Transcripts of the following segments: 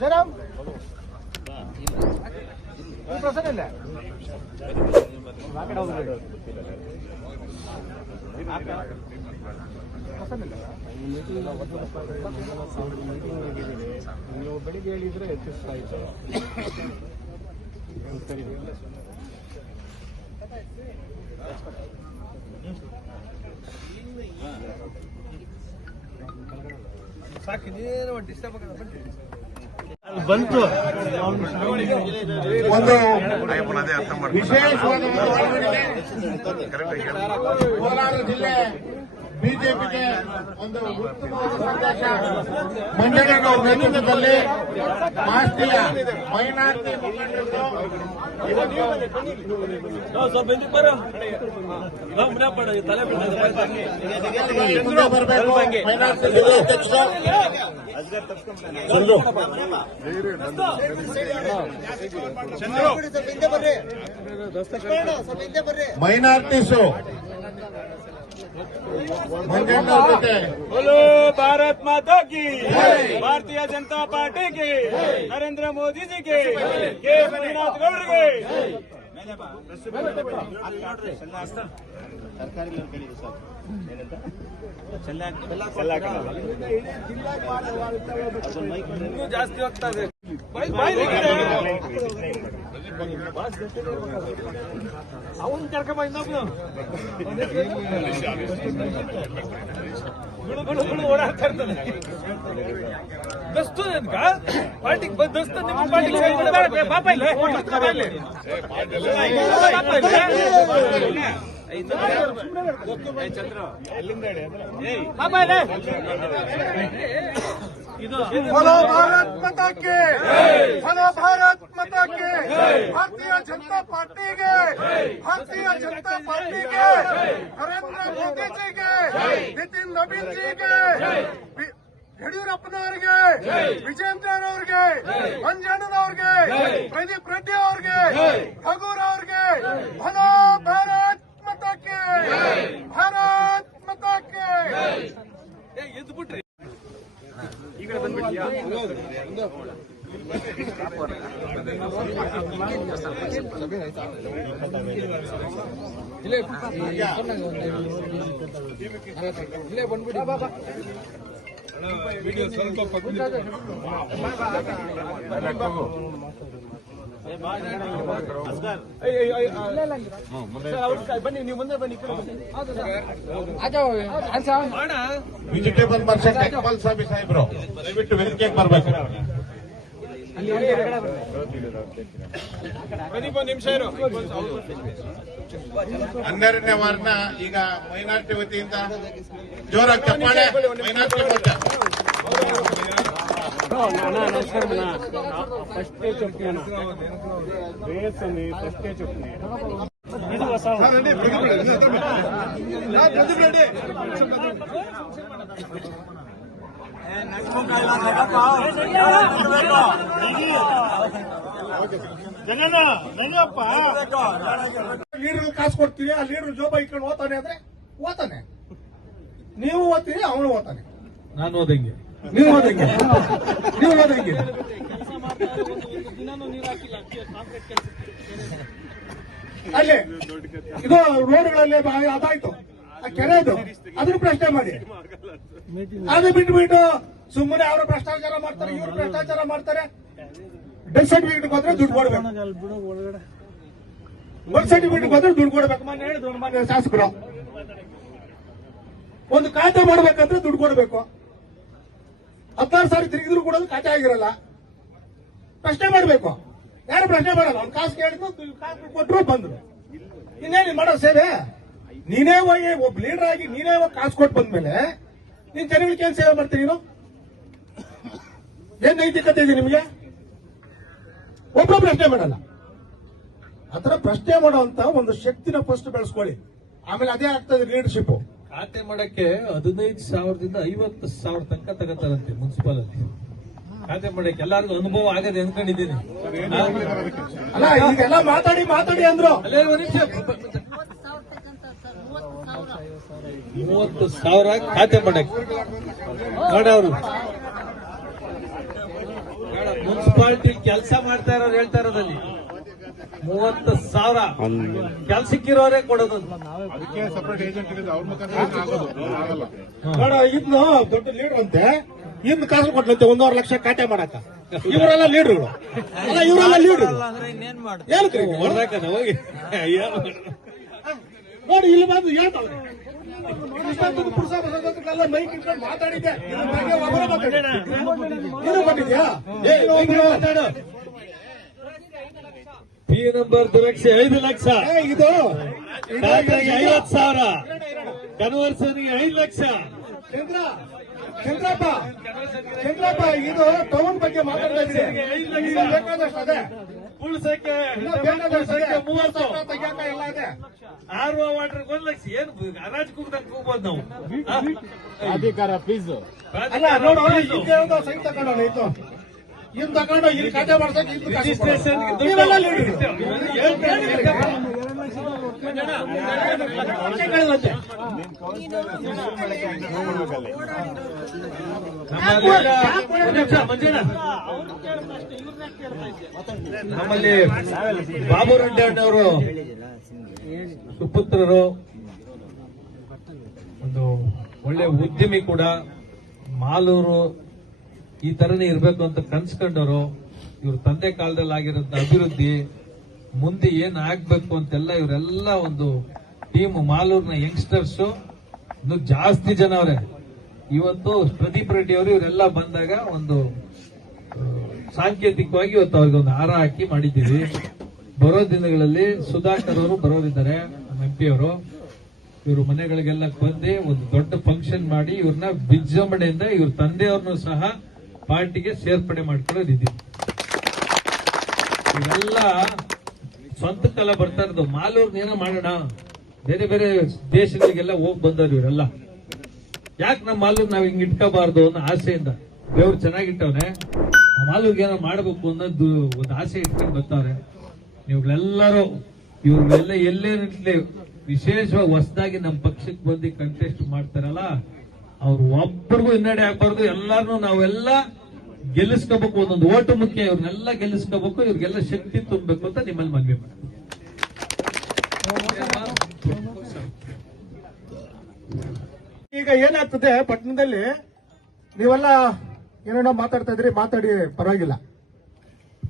ಜಯರಾಮ್ ಪ್ರಸನ್ನ ಇಲ್ಲ ನೀವು ಬೆಳಿಗ್ಗೆ ಹೇಳಿದ್ರೆ ಎತ್ತಿಸ್ತಾ ಇದ್ದಾರೆ. ಸಾಕಿದೇನು ಡಿಸ್ಟರ್ಬ್ ಬಂತು. ಒಂದು ವಿಶೇಷವಾದ ಕೋಲಾರ ಜಿಲ್ಲೆ ಬಿಜೆಪಿಗೆ ಒಂದು ಉತ್ತಮವಾದ ಸಂದೇಶ. ಮಂಜಣ್ಣನವರ ನೇತೃತ್ವದಲ್ಲಿ ಮಾಸ್ತಿಯ ಮೈನಾರಿಟಿ ಮುಖಂಡರು ಮುಂದೆ ಬರಬೇಕು. ಮೈನಾರಿಟಿ ಜಿಲ್ಲಾಧ್ಯಕ್ಷರು ಮೈನಾರಿಟೀಸು ಮಂಜಣ್ಣವ್ರ ಜೊತೆ बोलो भारत माता की, भारतीय जनता पार्टी की, नरेंद्र मोदी जी के ಶ್ರೀನಾಥ್ ಗೌಡ್ರಿಗೆ ಜಾಸ್ತಿ ಹೋಗ್ತದೆ. ಅವನ್ ಕರ್ಕೊಂಬ ಇನ್ನೊಬ್ನು ಗುಳು ಓಡಾಡ್ತಾ ಇರ್ತಾನೆ. ದಸ್ತು ನನ್ಗ ಪಾರ್ಟಿಗೆ ದಸ್ತು ನಿಮ್ಮ ಪಾರ್ಟಿಗೆ ಪಾಪ ಇಲ್ಲ बोलो भारत माता के, बोलो भारत माता के, भारतीय जनता पार्टी के, भारतीय जनता पार्टी के, नरेंद्र मोदी जी के, नितिन नवीन जी के, ಯಡಿಯೂರಪ್ಪನವ್ರಿಗೆ, ವಿಜೇಂದ್ರನವ್ರಿಗೆ, ಮಂಜಣ್ಣನವ್ರಿಗೆ, ಪ್ರದೀಪ್ ರೆಡ್ಡಿ ಅವ್ರಿಗೆ, ಹಗೂರ್ ಅವ್ರಿಗೆ, ಭಲೋ ಭಾರತ್ ಮಾತಾಕ್ಕೆ, ಭಾರತ್ ಮಾತಾಕ್ಕೆ. ಎದ್ದು ಬಿಟ್ರಿ ಈಗ ಇಲ್ಲೇ ಬಂದ್ಬಿಡಿ ಬಾಬಾ. ವಿಡಿಯೋ ಸ್ವಲ್ಪ ಬನ್ನಿ, ನೀವು ಮುಂದೆ ಬನ್ನಿ. ವೆಜಿಟೇಬಲ್ ಮಾರ್ಕೆಟ್ ಟೆಕ್ಪಾಲ್ ಸ್ವಾಮಿ ಸಾಹೇಬ್ರು ದಯವಿಟ್ಟು ವೇದಿಕೆಗೆ ಬರಬೇಕು. ನಿಮಿಷ 12ನೇ ವಾರ್ಡ್ನ ಈಗ ಮೈನಾರಿಟಿ ವತಿಯಿಂದ ಜೋರಾಗಿ ಚಪ್ಪಾಳೆ. ಮೈನಾರಿಟಿ ಮೋರ್ಚಾ ಲೀಡರ್ ಕಾಸು ಕೊಡ್ತೀವಿ, ಆ ಲೀಡರ್ ಜೋಬ ಇಟ್ಕೊಂಡು ಓದ್ತಾನೆ ಅಂದ್ರೆ ಓದ್ತಾನೆ. ನೀವು ಓದ್ತೀರಿ, ಅವನು ಓದ್ತಾನೆ. ನಾನು ಓದಂಗೆ, ನೀವು ಓದಂಗೆ, ನೀವು ಓದಂಗೆ. ಅಲ್ಲಿ ಇದು ರೋಡ್ಗಳಲ್ಲಿ ಅದಾಯ್ತು, ಆ ಕೆರೆ ಇದು, ಅದನ್ನ ಪ್ರಶ್ನೆ ಮಾಡಿ. ಅದು ಬಿಟ್ಬಿಟ್ಟು ಸುಮ್ಮನೆ ಅವರು ಭ್ರಷ್ಟಾಚಾರ ಮಾಡ್ತಾರೆ, ಇವರು ಭ್ರಷ್ಟಾಚಾರ ಮಾಡ್ತಾರೆ. ಡೆತ್ ಸರ್ಟಿಫಿಕೇಟ್ ಹೋದ್ರೆ ದುಡ್ಡು ಕೊಡ್ಬೇಕು, ಬರ್ತ್ ಸರ್ಟಿಫಿಕೇಟ್ ಹೋದ್ರೆ ದುಡ್ಡು ಕೊಡ್ಬೇಕು. ಮನೆ ಹೇಳಿದ್ರು ಮನೆ ಶಾಸಕರು, ಒಂದು ಖಾತೆ ಮಾಡ್ಬೇಕಂದ್ರೆ ದುಡ್ಡು ಕೊಡ್ಬೇಕು. 16 ಸಾರಿ ತಿರುಗಿದ್ರು ಕೂಡ ಖಾತೆ ಆಗಿರಲ್ಲ. ಪ್ರಶ್ನೆ ಮಾಡ್ಬೇಕು, ಯಾರು ಪ್ರಶ್ನೆ ಮಾಡಲ್ಲ. ಅವ್ನು ಕಾಸು ಕೇಳಿದ್ರು, ಕಾಸು ಕೊಟ್ಟರು ಬಂದ್ರು. ಇನ್ನೇನು ಮಾಡೋ ಸೇವೆ? ನೀನೇ ಹೋಗಿ ಒಬ್ಬ ಲೀಡರ್ ಆಗಿ ನೀನೇ ಹೋಗಿ ಕಾಸು ಕೊಟ್ಟು ಬಂದ್ಮೇಲೆ ನೀನ್ ಜನಗಳಿಗೆ ಏನ್ ಸೇವೆ ಮಾಡ್ತೀನಿ? ನೀನು ಏನ್ ನೈತಿಕತೆ ಇದೆ ನಿಮಗೆ? ಒಬ್ಬ ಪ್ರಶ್ನೆ ಮಾಡಲ್ಲ. ಆತರ ಪ್ರಶ್ನೆ ಮಾಡುವಂತ ಒಂದು ಶಕ್ತಿನ ಫಸ್ಟ್ ಬೆಳೆಸ್ಕೊಳ್ಳಿ, ಆಮೇಲೆ ಅದೇ ಆಗ್ತದೆ ಲೀಡರ್ಶಿಪ್. ಖಾತೆ ಮಾಡಕ್ಕೆ 15,000ದಿಂದ 50,000 ತನಕ ತಗೋತಾರಂತೆ ಮುನ್ಸಿಪಾಲಿಟಿ. ಖಾತೆ ಮಾಡಕ್ಕೆ ಎಲ್ಲರಿಗೂ ಅನುಭವ ಆಗದೆ ಅನ್ಕೊಂಡಿದ್ದೀನಿ. ಅಲ್ಲ, ಈಗೆಲ್ಲ ಮಾತಾಡಿ ಮಾತಾಡಿ ಅಂದ್ರು. 30,000 ಖಾತೆ ಮಾಡಕ್ಕೆ ಮಾಡೋರು. ಮುನ್ಸಿಪಾಲಿಟಿ ಕೆಲಸ ಮಾಡ್ತಾ ಇರೋರು ಹೇಳ್ತಾ ಇರೋದಲ್ಲಿ 30,000 ಕೆಲ್ಸಕ್ಕಿರೋರೇ ಕೊಡೋದು. ಅದಕ್ಕೆ ಸಪರೇಟ್ ಏಜೆಂಟ್ ಇದೆ, ಅವ್ರ ಮುಖಾಂತರ ಆಗೋದು ಆಗಲ್ಲ. ನೋಡ ಇನ್ನು ದೊಡ್ಡ ಲೀಡರ್ ಅಂತೆ, ಇನ್ನು ಕಾಸು ಕೊಟ್ಲಂತೆ 1.5 ಲಕ್ಷ ಖಾತೆ ಮಾಡಕ. ಇವರೆಲ್ಲ ಲೀಡರ್ಗಳು ಅಲ್ಲ, ಇವರೆಲ್ಲ ಲೀಡರ್ ಹೋಗಿ ನೋಡಿ ಇಲ್ಲಿ ಬಂದು ಹೇಳ್ತಾವ್ರೆ. ಇಷ್ಟೊಂದು ಪುರಸಭಾ ಸದಸ್ಯರೆಲ್ಲ ಮೈಕ್ ಇಟ್ಕೊಂಡು ಮಾತಾಡಿದ್ದೆ, ಇದ್ರ ಬಗ್ಗೆ ಒಬ್ಬರೇ ಮಾತಾಡಿದ್ದೆ. ನೀನು ಬಂದಿದ್ಯಾ? ಮಾತಾಡು. ಪಿ ನಂಬರ್ ದುರಕ್ಷೆ 5 ಲಕ್ಷ, ಇದು 50,000, ಕನ್ವರ್ಸನ್ಗೆ 5 ಲಕ್ಷ. ಚಂದ್ರಪ್ಪ ಇದು ಟೌನ್ ಬಗ್ಗೆ ಮಾತಾಡ್ತಾ ಇದ್ದೀನಿ. ಬೇಕಾದಷ್ಟು ಅದೇ, ಉಳ್ಸಕ್ಕೆ ಬೇಕಾದಷ್ಟು ಅದೇ. 30. ತೆಗಿಯಾಕ ಎಲ್ಲ ಇದೆ. RO water 1 lakh. ಏನು ಹರಾಜು ಕೂಗ್ದಂಗ್ ಕೂಗ್ಬೋದು ನಾವು. ಅಧಿಕಾರ ಪ್ಲೀಸ್. ಅಲ್ಲ ನೋಡು, ಈಗ ಸೈಟ್ ತಗೊಂಡೋಣ, ಇತ್ತು ಇನ್ ತಗೊಂಡು ಇಲ್ಲಿ ಖಾತೆ ಮಾಡ್ಸಕ್ಕೆ ಇದ್ದು ಕಾಸು ರಿಜಿಸ್ಟ್ರೇಷನ್ ಕೊಡೋದು. ನೀವೆಲ್ಲ leader. ನಮ್ಮಲ್ಲಿ ಬಾಬು ರೆಡ್ಡಿ ಅಣ್ಣವರು ಸುಪುತ್ರರು, ಒಂದು ಒಳ್ಳೆ ಉದ್ಯಮಿ ಕೂಡ, ಮಾಲೂರು ಈ ತರನೇ ಇರಬೇಕು ಅಂತ ಕನ್ಸ್ಕೊಂಡವರು. ಇವ್ರ ತಂದೆ ಕಾಲದಲ್ಲಿ ಆಗಿರೋದ್ ಅಭಿವೃದ್ಧಿ, ಮುಂದೆ ಏನ್ ಆಗ್ಬೇಕು ಅಂತೆಲ್ಲ ಇವರೆಲ್ಲ ಒಂದು ಟೀಮ್. ಮಾಲೂರಿನ ಯಂಗ್ಸ್ಟರ್ಸ್ ಇನ್ನು ಜಾಸ್ತಿ ಜನ ಅವರೇ. ಇವತ್ತು ಪ್ರದೀಪ್ ರೆಡ್ಡಿ ಅವರು ಇವರೆಲ್ಲ ಬಂದಾಗ ಒಂದು ಸಾಂಕೇತಿಕವಾಗಿ ಇವತ್ತು ಅವ್ರಿಗೆ ಒಂದು ಹಾರ ಹಾಕಿ ಮಾಡಿದ್ದೀವಿ. ಬರೋ ದಿನಗಳಲ್ಲಿ ಸುಧಾಕರ್ ಅವರು ಬರೋರಿದ್ದಾರೆ, MP ಅವರು. ಇವ್ರ ಮನೆಗಳಿಗೆಲ್ಲ ಬಂದು ಒಂದು ದೊಡ್ಡ ಫಂಕ್ಷನ್ ಮಾಡಿ ಇವ್ರನ್ನ ವಿಜೃಂಭಣೆಯಿಂದ ಇವ್ರ ತಂದೆಯವ್ರನ್ನು ಸಹ ಪಾರ್ಟಿಗೆ ಸೇರ್ಪಡೆ ಮಾಡ್ಕೊಳ್ಳೋದಿದ್ದೀವಿ. ಇವೆಲ್ಲ ಸ್ವಂತಕ್ಕೆಲ್ಲ ಬರ್ತಾ ಇರೋದು. ಮಾಲೂರ್ನ ಏನೋ ಮಾಡೋಣ, ಬೇರೆ ಬೇರೆ ದೇಶಗಳಿಗೆಲ್ಲ ಹೋಗಿ ಬಂದವ್ರು ಇವರೆಲ್ಲ. ಯಾಕೆ ನಮ್ಮ ಮಾಲೂರ್ ನಾವ್ ಹಿಂಗ್ ಇಟ್ಕೋಬಾರ್ದು ಅನ್ನೋ ಆಸೆಯಿಂದ ದೇವ್ರು ಚೆನ್ನಾಗಿಟ್ಟವ್ರೆ. ಮಾಲೂರ್ಗೆ ಏನೋ ಮಾಡಬೇಕು ಅನ್ನೋದು ಒಂದು ಆಸೆ ಇಟ್ಕೊಂಡು ಬರ್ತಾವ್ರೆ. ನೀವುಗಳೆಲ್ಲರೂ ಇವ್ರಿಗೆಲ್ಲ ಎಲ್ಲೇ ನಿಂತಲೇ ವಿಶೇಷವಾಗಿ ಹೊಸದಾಗಿ ನಮ್ಮ ಪಕ್ಷಕ್ಕೆ ಬಂದು ಕಂಟೆಸ್ಟ್ ಮಾಡ್ತಾರಲ್ಲ, ಅವ್ರು ಒಬ್ಬರಿಗೂ ಹಿನ್ನಡೆ ಆಗ್ಬಾರ್ದು. ಎಲ್ಲಾರು ನಾವೆಲ್ಲ ಗೆಲ್ಲಿಸ್ಕೋಬೇಕು. ಒಂದೊಂದು ಓಟು ಮುಖ್ಯ. ಇವ್ರನ್ನೆಲ್ಲ ಗೆಲ್ಲಿಸ್ಕೋಬೇಕು, ಇವ್ರಿಗೆಲ್ಲ ಶಕ್ತಿ ತುಂಬಬೇಕು ಅಂತ ನಿಮ್ಮಲ್ಲಿ ಮನವಿ ಮಾಡಿ. ಈಗ ಏನಾಗ್ತದೆ ಪಟ್ಟಣದಲ್ಲಿ, ನೀವೆಲ್ಲ ಏನೇನೋ ಮಾತಾಡ್ತಾ ಇದ್ರಿ, ಮಾತಾಡಿ ಪರವಾಗಿಲ್ಲ.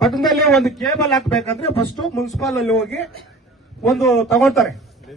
ಪಟ್ಟಣದಲ್ಲಿ ಒಂದು ಕೇಬಲ್ ಹಾಕ್ಬೇಕಂದ್ರೆ ಫಸ್ಟ್ ಮುನ್ಸಿಪಾಲ್ ಅಲ್ಲಿ ಹೋಗಿ ಒಂದು ತಗೊಳ್ತಾರೆ,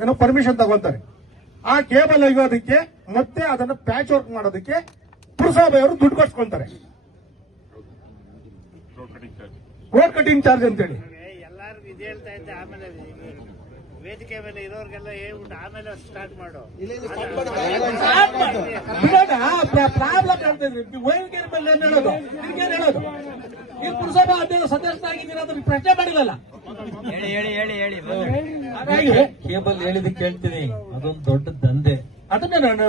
ಏನೋ ಪರ್ಮಿಷನ್ ತಗೊಳ್ತಾರೆ. ಆ ಕೇಬಲ್ ಒಯ್ಯೋದಕ್ಕೆ ಮತ್ತೆ ಅದನ್ನ ಪ್ಯಾಚ್ ವರ್ಕ್ ಮಾಡೋದಕ್ಕೆ ಪುರಸಭೆಯವರು ದುಡ್ಡು ಕೊಡ್ಸ್ಕೊಂತಾರೆ. ರೋಡ್ ಕಟಿಂಗ್ ಚಾರ್ಜ್ ಅಂತೇಳಿ. ಎಲ್ಲಾರ್ಗು ಇದು ಹೇಳ್ತಾ ಇದ್ದೆ, ಆಮೇಲೆ ವೇದಿಕೆ ಮೇಲೆ ಇರೋರ್ಗೆಲ್ಲ ಹೇಳ್ಬಿಟ್ಟು ಆಮೇಲೆ ಸ್ಟಾರ್ಟ್ ಮಾಡು. ಪ್ರಾಬ್ಲಮ್ ಹೇಳ್ತಿದ್ರಿ, ವೇದಿಕೆ ಮೇಲೆ ಏನ್ ಹೇಳೋದು, ನಿನ್ಗೇನ್ ಹೇಳೋದು? ಈ ಪುರಸಭಾ ಅಧ್ಯಕ್ಷ ಸದಸ್ಯರಾಗಿದ್ದೀರ, ಅದನ್ನ ಪ್ರಶ್ನೆ ಮಾಡಿಲ್ಲಲ್ಲ. ಹಾಗಾಗಿ ಕೇಬಲ್ ಹೇಳಿದ ಕೇಳ್ತೀನಿ, ಅದೊಂದು ದೊಡ್ಡ ದಂಧೆ. ಅದನ್ನೇ ನಾನು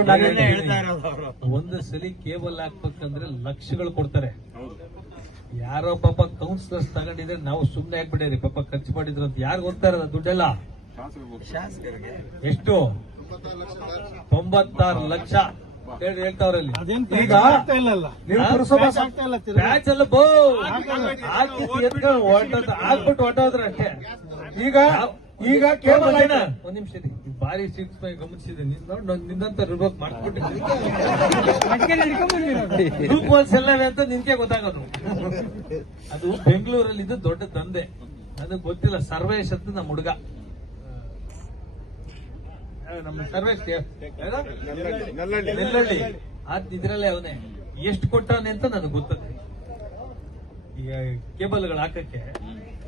ಹೇಳ್ತಾ ಇರೋದು ಅವರು. ಒಂದು ಸಲ ಕೇಬಲ್ ಹಾಕ್ಬೇಕಂದ್ರೆ ಲಕ್ಷಗಳು ಕೊಡ್ತಾರೆ. ಯಾರೋ ಪಾಪ ಕೌನ್ಸಿಲರ್ಸ್ ತಗೊಂಡಿದ್ರೆ ನಾವು ಸುಮ್ನೆ ಆಗ್ಬಿಡೇರಿ, ಪಾಪ ಖರ್ಚು ಮಾಡಿದ್ರು ಅಂತ. ಯಾರು ಗೊತ್ತಾ ಇರೋದು ದುಡ್ಡೆಲ್ಲ? ಎಷ್ಟು? 96 ಲಕ್ಷ ಹೇಳ್ತಾವ್ರಲ್ಲಿ. ಈಗ ನೀವು ಪುರಸಭಾ ಪ್ಯಾಚ್ ಎಲ್ಲ ಹಾಕ್ಬಿಟ್ಟು ಹೊಟ್ಟೋದ್ರೆ ಅಷ್ಟೇ. ಈಗ ಕೇಬಲ್ ಆಯ್ತಾ? ಒಂದ್ ನಿಮಿಷ ರೀ, ಭಾರಿ ಸೀಟ್ಸ್ ಗಮನಿಸಿದೆ. ನಿನ್ನಂತ ರಿವರ್ಕ್ ಮಾಡ್ಬಿಟ್ಟು ಗ್ರೂಪ್ ವಾಲ್ಸ್ ಎಲ್ಲವೇ ಅಂತ ನಿನ್ಗೆ ಗೊತ್ತಾಗೋದು. ಅದು ಬೆಂಗಳೂರಲ್ಲಿ ಇದು ದೊಡ್ಡ ದಂಧೆ. ನನಗೆ ಗೊತ್ತಿಲ್ಲ. ಸರ್ವೇಶ್ ಅಂತ ನಮ್ಮ ಹುಡುಗ, ನಮ್ಮ ಸರ್ವೇಶ್ ನೆಲ್ಲಳ್ಳಿ, ಇದ್ರಲ್ಲೇ ಅವನೇ ಎಷ್ಟು ಕೊಟ್ಟಾನೆ ಅಂತ ನನಗೆ ಗೊತ್ತದೆ. ಈಗ ಕೇಬಲ್ಗಳು ಹಾಕಕ್ಕೆ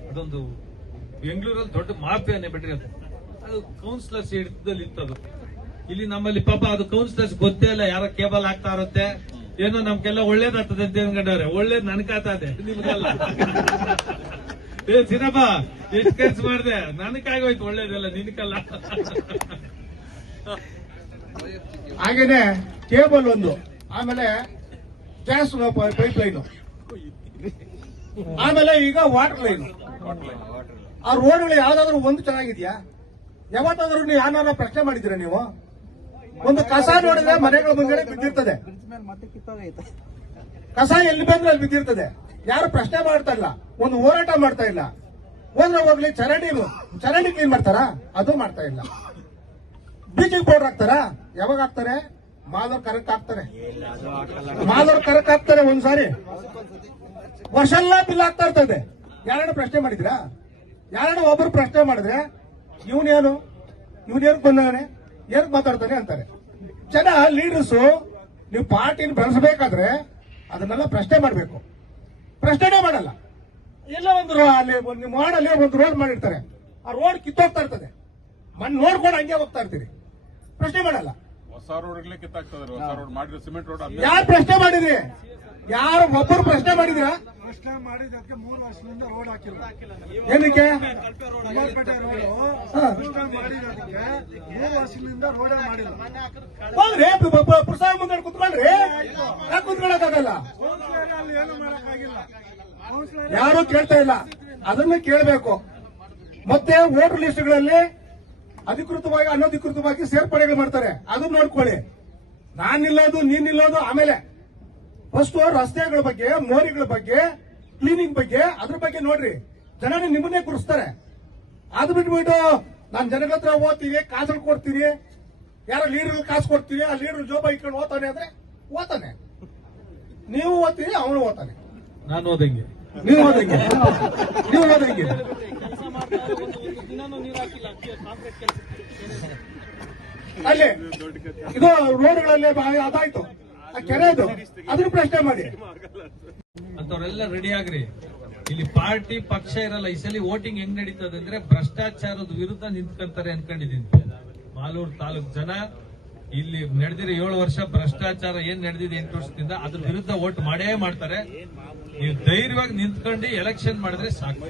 ಅದೊಂದು ಬೆಂಗಳೂರಲ್ಲಿ ದೊಡ್ಡ ಮಾಫಿಯಾನೆ ಬಿಟ್ರಿ. ಅದು ಕೌನ್ಸಿಲರ್ಸ್ ಹಿಡಿತದಲ್ಲಿ ಇತ್ತದು. ಇಲ್ಲಿ ನಮ್ಮಲ್ಲಿ ಪಾಪ ಅದು ಕೌನ್ಸಿಲರ್ಸ್ ಗೊತ್ತೇ ಇಲ್ಲ. ಯಾರೋ ಕೇಬಲ್ ಹಾಕ್ತಾ ಇರುತ್ತೆ, ಏನೋ ನಮ್ಗೆಲ್ಲ ಒಳ್ಳೇದಾಗ್ತದೆ ಅಂತ ಅನ್ಕೊಂಡವ್ರೆ. ಒಳ್ಳೇದ್ ನನ್ಕಾತದೆ, ನಿಮ್ಗಲ್ಲ. ಸಿನಪ್ಪ ಎಷ್ಟು ಖರ್ಚು ಮಾಡಿದೆ, ನನಗಾಗೋಯ್ತು ಒಳ್ಳೇದಲ್ಲ, ನಿನ್ಕಲ್ಲ. ಹಾಗೇನೆ ಕೇಬಲ್ ಒಂದು, ಆಮೇಲೆ ಗ್ಯಾಸ್ ಪೈಪ್ ಲೈನು, ಆಮೇಲೆ ಈಗ ವಾಟರ್ ಲೈನು. ಆ ರೋಡ್ಗಳು ಯಾವ್ದಾದ್ರು ಒಂದು ಚೆನ್ನಾಗಿದ್ಯಾ? ಯಾವತ್ತಾದ್ರೂ ನೀವು ಯಾರು ಪ್ರಶ್ನೆ ಮಾಡಿದ್ದೀರಾ ನೀವು? ಒಂದು ಕಸ ನೋಡಿದ್ರೆ ಮನೆಗಳ ಮುಂದೆ ಬಿದ್ದಿರ್ತದೆ. ಕಸ ಎಲ್ಲಿ ಬಂದ್ರೆ ಅಲ್ಲಿ ಬಿದ್ದಿರ್ತದೆ. ಯಾರು ಪ್ರಶ್ನೆ ಮಾಡ್ತಾ ಇಲ್ಲ, ಒಂದು ಹೋರಾಟ ಮಾಡ್ತಾ ಇಲ್ಲ. ಹೋದ್ರೆ ಹೋಗ್ಲಿ, ಚರಂಡಿ ಕ್ಲೀನ್ ಮಾಡ್ತಾರಾ? ಅದು ಮಾಡ್ತಾ ಇಲ್ಲ. ಬ್ಲೀಚಿಂಗ್ ಪೌಡರ್ ಹಾಕ್ತಾರಾ? ಯಾವಾಗ ಹಾಕ್ತಾರೆ? ಮಾದವ್ರ ಕರಕ್ ಹಾಕ್ತಾರೆ ಒಂದ್ಸಾರಿ. ವರ್ಷ ಎಲ್ಲ ಬಿಲ್ ಆಗ್ತಾ ಇರ್ತದೆ. ಯಾರು ಪ್ರಶ್ನೆ ಮಾಡಿದ್ರಾ? ಯಾರು ಒಬ್ರು ಪ್ರಶ್ನೆ ಮಾಡಿದ್ರೆ ಇವನೇನು ಬಂದಾನೆ, ಏನಕ್ಕೆ ಮಾತಾಡ್ತಾನೆ ಅಂತಾರೆ. ಜನ ಲೀಡರ್ಸು ನೀವು ಪಾರ್ಟಿನ ಬೆಳೆಸಬೇಕಾದ್ರೆ ಅದನ್ನೆಲ್ಲ ಪ್ರಶ್ನೆ ಮಾಡಬೇಕು. ಪ್ರಶ್ನೆನೇ ಮಾಡಲ್ಲ. ಎಲ್ಲ ಒಂದು ಮಾಡಲ್ಲಿ ಒಂದು ರೋಡ್ ಮಾಡಿರ್ತಾರೆ, ಆ ರೋಡ್ ಕಿತ್ತೋಗ್ತಾ ಇರ್ತದೆ. ಮಣ್ಣು ನೋಡ್ಕೊಂಡು ಹಂಗೆ ಹೋಗ್ತಾ ಇರ್ತೀರಿ, ಪ್ರಶ್ನೆ ಮಾಡಲ್ಲ. ಹೊಸ ರೋಡ್ಗಳೇ ಕಿತ್ತಾಗ್ತದೆ. ಹೊಸ ರೋಡ್ ಮಾಡಿದ್ರೆ ಸಿಮೆಂಟ್ ರೋಡ್ ಯಾರು ಪ್ರಶ್ನೆ ಮಾಡಿದ್ರಿ? ಯಾರು ಒಬ್ಬರು ಪ್ರಶ್ನೆ ಮಾಡಿದ್ರಾ? ಪ್ರಶ್ನೆ ಮಾಡಿದ್ದಕ್ಕೆ 3 ವರ್ಷದಿಂದ ರೋಡ್ ಹಾಕಿಲ್ಲ. ಏನಕ್ಕೆ? ಕುಮಾರಪೇಟೆ ರೋಡ್ ಮಾಡಿರೋದಕ್ಕೆ 3 ವರ್ಷದಿಂದ ರೋಡೇ ಮಾಡಿಲ್ಲ. ಹೋಗ್ರಿ, ಪುಸ್ತಕ ಮುಂದೆ ಕುತ್ಕೊಳ್ರಿ. ಯಾಕೆ ಕುತ್ಕೊಳ್ಳೋಕ್ಕಾಗಲ್ಲ? ಅಲ್ಲಿ ಏನು ಮಾಡಕ್ಕಾಗಿಲ್ಲ. ಯಾರು ಕೇಳ್ತಾ ಇಲ್ಲ, ಅದನ್ನ ಕೇಳಬೇಕು. ಮತ್ತೆ ವೋಟರ್ ಲಿಸ್ಟ್ಗಳಲ್ಲಿ ಅಧಿಕೃತವಾಗಿ ಅನಧಿಕೃತವಾಗಿ ಸೇರ್ಪಡೆಗಳು ಮಾಡ್ತಾರೆ, ಅದನ್ನ ನೋಡ್ಕೊಳ್ಳಿ. ನಾನ್ ನಿಲ್ಲೋದು, ನೀನ್ ನಿಲ್ಲೋದು ಆಮೇಲೆ. ಫಸ್ಟ್ ರಸ್ತೆಗಳ ಬಗ್ಗೆ, ಮೋರಿಗಳ ಬಗ್ಗೆ, ಕ್ಲೀನಿಂಗ್ ಬಗ್ಗೆ, ಅದ್ರ ಬಗ್ಗೆ ನೋಡ್ರಿ. ಜನ ನಿಮ್ಮನ್ನೇ ಕೂರಿಸ್ತಾರೆ. ಅದು ಬಿಟ್ಬಿಟ್ಟು ನಾನು ಜನಗಳ ಹತ್ರ ಓದ್ತೀವಿ, ಕಾಸು ಕೊಡ್ತೀವಿ, ಯಾರೋ ಲೀಡರ್ ಕಾಸು ಕೊಡ್ತೀವಿ, ಆ ಲೀಡರ್ ಜೋಬ ಇಟ್ಕೊಂಡು ಓದ್ತಾನೆ ಅಂದ್ರೆ ಓದ್ತಾನೆ. ನೀವು ಓದ್ತೀವಿ, ಅವನು ಓದ್ತಾನೆ. ನಾನು ಓದಂಗೆ. ನೀವು ಓದಂಗೆ. ಅಲ್ಲಿ ಇದು ರೋಡ್ಗಳಲ್ಲಿ ಅದಾಯ್ತು, ಆ ಕೆರೆದು ಅದ್ರ ಪ್ರಶ್ನೆ ಮಾಡಿ. ಅಂತವ್ರೆಲ್ಲ ರೆಡಿ ಆಗ್ರಿ. ಇಲ್ಲಿ ಪಾರ್ಟಿ ಪಕ್ಷ ಇರಲ್ಲ. ಈ ಸಲ ವೋಟಿಂಗ್ ಹೆಂಗ್ ನಡೀತದೆ ಅಂದ್ರೆ ಭ್ರಷ್ಟಾಚಾರದ ವಿರುದ್ಧ ನಿಂತ್ಕೊಂತಾರೆ ಅನ್ಕೊಂಡಿದ್ದೀನಿ. ಮಾಲೂರು ತಾಲೂಕ್ ಜನ ಇಲ್ಲಿ ನಡೆದಿರೋ 7 ವರ್ಷ ಭ್ರಷ್ಟಾಚಾರ ಏನ್ ನಡೆದಿದೆ 8 ವರ್ಷದಿಂದ ಅದ್ರ ವಿರುದ್ಧ ವೋಟ್ ಮಾಡೇ ಮಾಡ್ತಾರೆ. ನೀವು ಧೈರ್ಯವಾಗಿ ನಿಂತ್ಕೊಂಡು ಎಲೆಕ್ಷನ್ ಮಾಡಿದ್ರೆ ಸಾಕು.